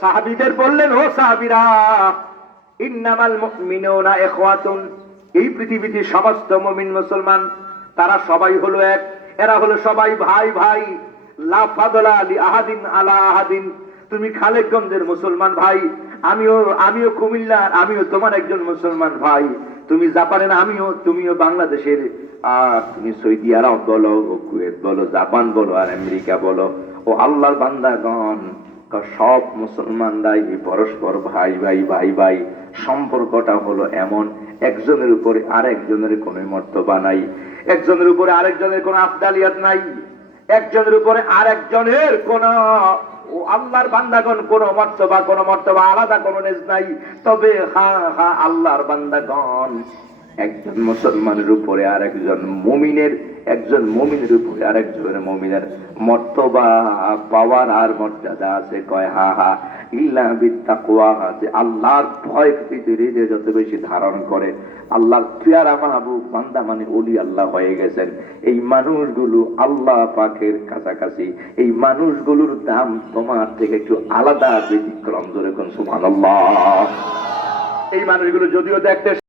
সাহাবিদের বললেন, ও সাহাবিরা, ইন্নামাল মুমিনুনা ইখওয়াতুন। এই পৃথিবীতে সমস্ত মুমিন মুসলমান, তারা সবাই হলো এক। এরা হলো সবাই ভাই ভাই। তুমি খালেকগঞ্জের মুসলমান ভাই, আমিও আমিও কুমিল্লার, আমিও তোমার একজন মুসলমান ভাই। তুমি জাপানের, আমিও, তুমিও বাংলাদেশের। তুমি সৌদি আরব বলো ও কুয়েত বলো, জাপান বলো, আর আমেরিকা বলো। ও আল্লাহর বান্দাগণ সব মুসলমানরাই পরস্পর ভাই ভাই ভাই ভাই, সম্পর্কটা হলো এমন, একজনের উপরে আরেকজনের কোনো মর্তবা নাই, একজনের উপরে আরেকজনের কোনো আফদালিয়াত নাই, একজনের উপরে আরেকজনের কোন, ও আল্লাহর বান্দাগণ কোন মর্তবা কোন মর্তবা আলাদা, কোন নেজ নাই। তবে হা হা, আল্লাহর বান্দাগণ একজন মুসলমানের উপরে আর একজন মুমিনের একজন মুমিনের উপরে আর একজন মুমিনের মর্তবা পাওয়ার আর মর্যাদা আছে। কয়, হা হা, ইল্লা যে আল্লাহর ভয় পৃথিবীতে যত বেশি ধারণ করে পেয়ারা মাহবুব, বান্দা মানে ওলি আল্লাহ হয়ে গেছেন। এই মানুষগুলো আল্লাহ পাকের কাছাকাছি। এই মানুষগুলোর দাম তোমার থেকে একটু আলাদা, ব্যতিক্রম ধরে কোন সুবহানাল্লাহ। এই মানুষগুলো যদিও দেখতে